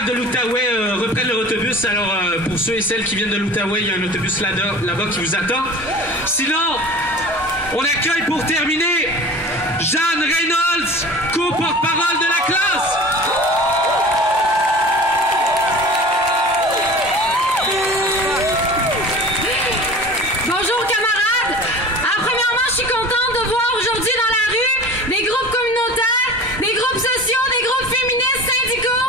camarades de l'Outaouais reprennent leur autobus. Alors, pour ceux et celles qui viennent de l'Outaouais, il y a un autobus là-bas qui vous attend. Sinon, on accueille pour terminer Jeanne Reynolds, co-porte-parole de la classe. Bonjour camarades. Premièrement, je suis contente de voir aujourd'hui dans la rue des groupes communautaires, des groupes sociaux, des groupes féministes, syndicaux,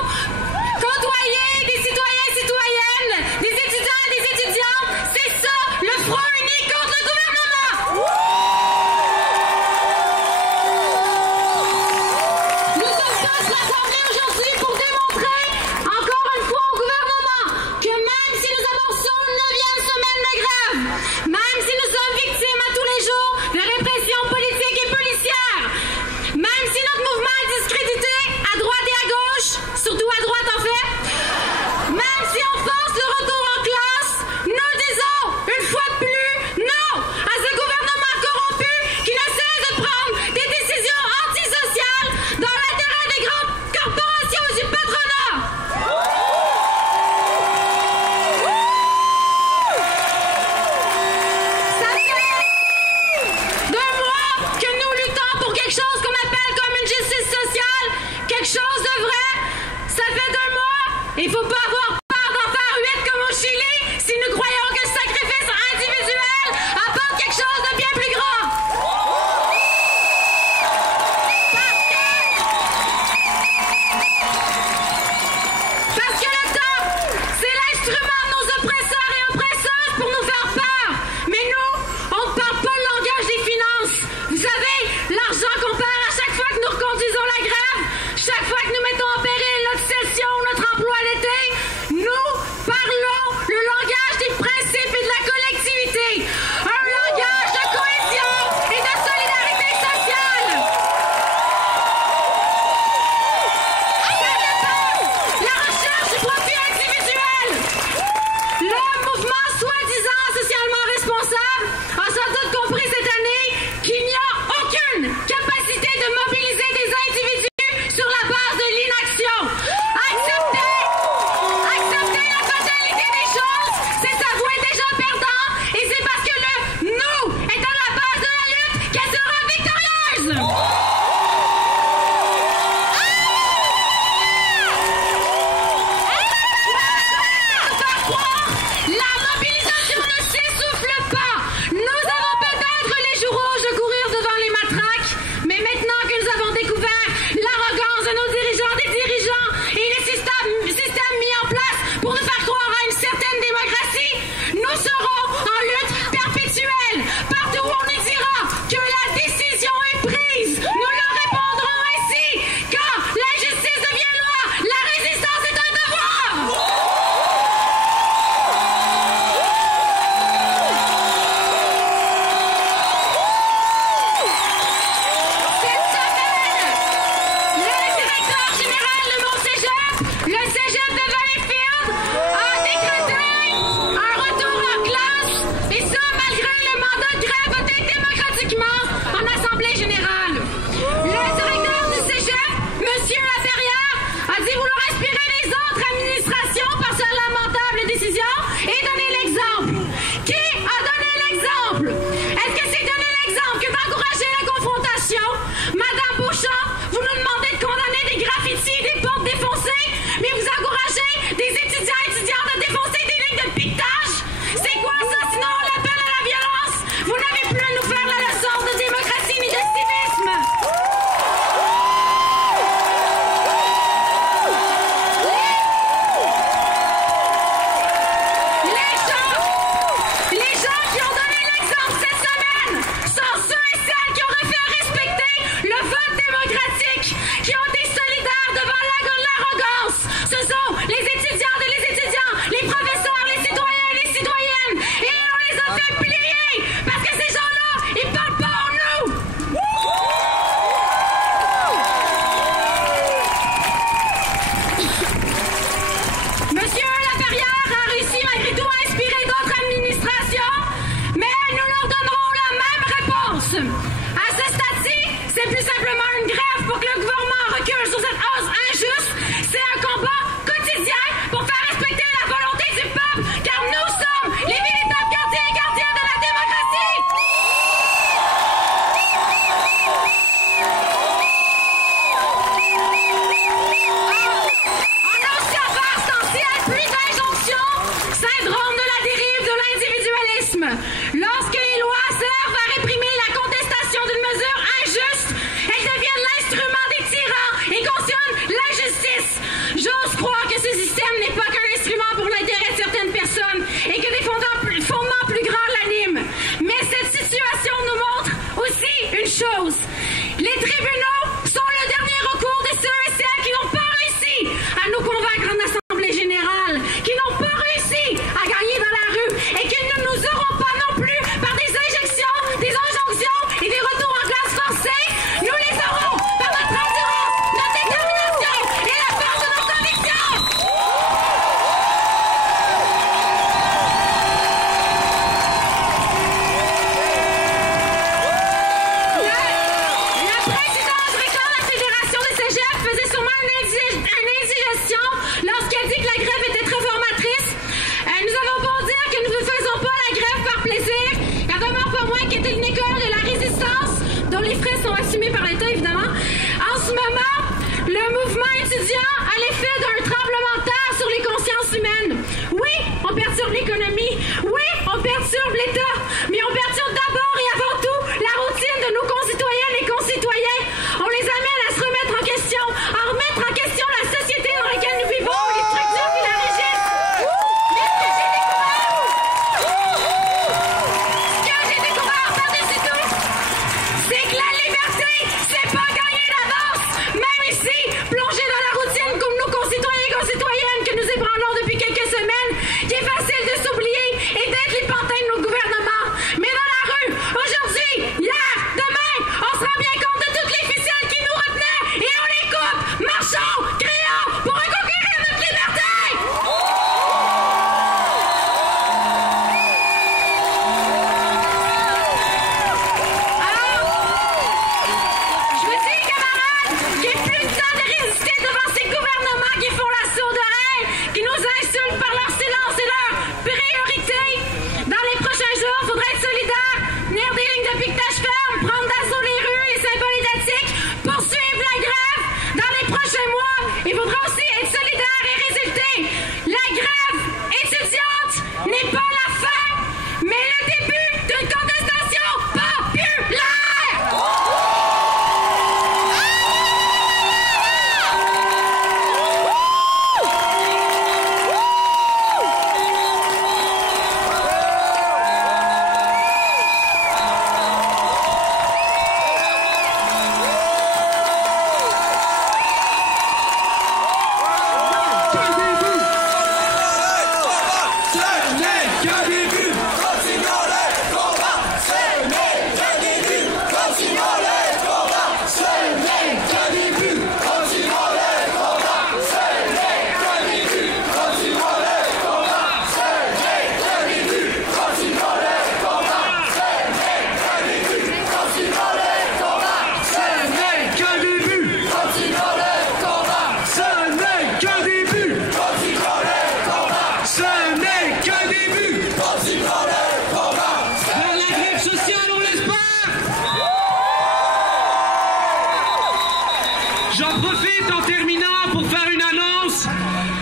côtoyer des citoyens et citoyennes, des étudiants et des étudiantes. C'est ça, le front uni contre le gouvernement. Nous sommes tous rassemblés aujourd'hui pour démontrer encore une fois au gouvernement que même si nous amorçons une 9e semaine de grève, même si nous sommes victimes à tous les jours de répression politique et policière, même si notre mouvement est discrédité à droite et à gauche, surtout à droite en fait, même si on force le retour en classe, nous disons une fois de plus non à ce gouvernement corrompu qui ne cesse de prendre des décisions antisociales dans l'intérêt des grandes corporations et du patronat. Ça fait 2 mois que nous luttons pour quelque chose qu'on appelle comme une justice sociale, quelque chose de vrai. Ça fait 2 mois. Il faut pas avoir peur d'en faire 8 comme au Chili si nous croyons que le sacrifice individuel apporte quelque chose de bien plus grand. Parce que le temps, c'est l'instrument de nos oppresseurs et oppresseuses pour nous faire peur. Mais nous, on ne parle pas le langage des finances. Vous savez, l'argent qu'on perd à chaque fois que nous reconduisons la grève, chaque fois que nous mettons en péril notre session ou notre emploi l'été, nous parlons le langage des principes et de la collectivité. Un langage de cohésion et de solidarité sociale. La recherche du profit individuel. Le mouvement soi-disant socialement responsable a sans doute compris cette année qu'il n'y a aucune capacité de mobiliser des individus sur la base de l'inaction. Accepter la fatalité des choses, c'est s'avouer déjà perdant, et c'est parce que le nous est à la base de la lutte qu'elle sera victorieuse. La mobilisation ne s'essouffle pas. Nous avons peut-être les joues rouges de courir devant les matraques, mais maintenant que nous avons découvert l'arrogance de nos dirigeants, des dirigeants et les systèmes mis en place pour nous faire croire à une certaine démocratie, nous serons en lutte perpétuelle. Partout où on nous dira que la décision est prise, nous leur répondrons ainsi. Quand l'injustice devient loi, la résistance est un devoir. Cette semaine, le directeur général de mon cégep, le cégep de Valleyfield, a décrété un retour en classe, et ça malgré le mandat de grève voté démocratiquement en Assemblée générale. Le directeur du cégep, M. Laperrière, a dit vouloir inspirer les autres administrations par sa lamentable décision et donner l'exemple. Qui a donné l'exemple? Est-ce que c'est donner l'exemple que d'encourager la confrontation? Madame Beauchamp, vous nous demandez de condamner des graffitis et des portes défoncées, mais vous encouragez des étudiants et étudiantes à défoncer des lignes de piquetage? C'est quoi ça sinon l'appel à la violence? Vous n'avez plus à nous faire la leçon de démocratie ni de civisme.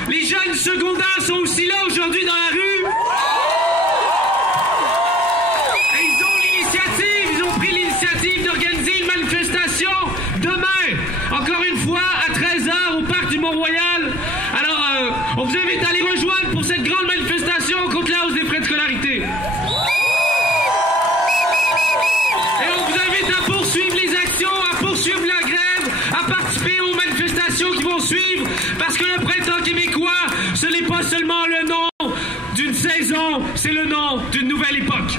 Les jeunes secondaires sont aussi là aujourd'hui dans la rue. Et ils ont pris l'initiative d'organiser une manifestation demain, encore une fois, à 13h au parc du Mont-Royal. Alors, on vous invite à les rejoindre pour cette grande manifestation contre la hausse des frais de scolarité. Et on vous invite à poursuivre les actions, à poursuivre la grève, à participer aux manifestations qui vont suivre, parce que le printemps québécois, ce n'est pas seulement le nom d'une saison, c'est le nom d'une nouvelle époque.